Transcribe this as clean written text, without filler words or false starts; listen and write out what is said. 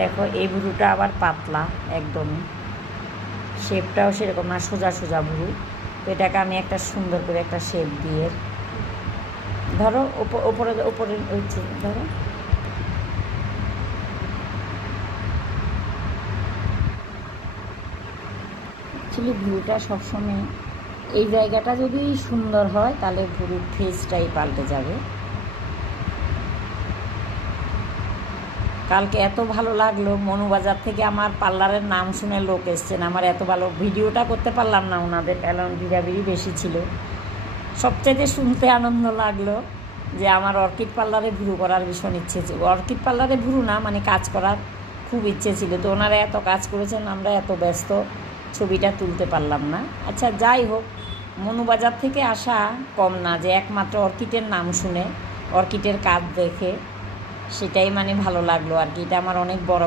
দেখো এই ভুরুটা আবার পাতলা একদমই, শেপটাও সেরকম না, সোজা সোজা ভুরু। তো এটাকে আমি একটা সুন্দর করে একটা শেপ দিয়ে ধরো ওপরে ওপরে হচ্ছে, ধরো অ্যাকচুয়ালি ভুরুটা সবসময় এই জায়গাটা যদি সুন্দর হয় তাহলে ভুরুর ফেসটাই পাল্টে যাবে। কালকে এত ভালো লাগলো, মনুবাজার থেকে আমার পার্লারের নাম শুনে লোক এসছেন, আমার এত ভালো ভিডিওটা করতে পারলাম না ওনাদের, কারণ ভিড়াভিড়ি বেশি ছিল। সবচাইতে শুনতে আনন্দ লাগলো যে আমার অর্কিড পার্লারে ভুরু করার ভীষণ ইচ্ছে ছিল, অর্কিড পার্লারে ভুরু না মানে কাজ করার খুব ইচ্ছে ছিল। তো ওনারা এত কাজ করেছেন, আমরা এত ব্যস্ত ছবিটা তুলতে পারলাম না। আচ্ছা যাই হোক, মনুবাজার থেকে আসা কম না, যে একমাত্র অর্কিডের নাম শুনে অর্কিডের কাজ দেখে সেটাই মানে ভালো লাগলো আর কি। এটা আমার অনেক বড়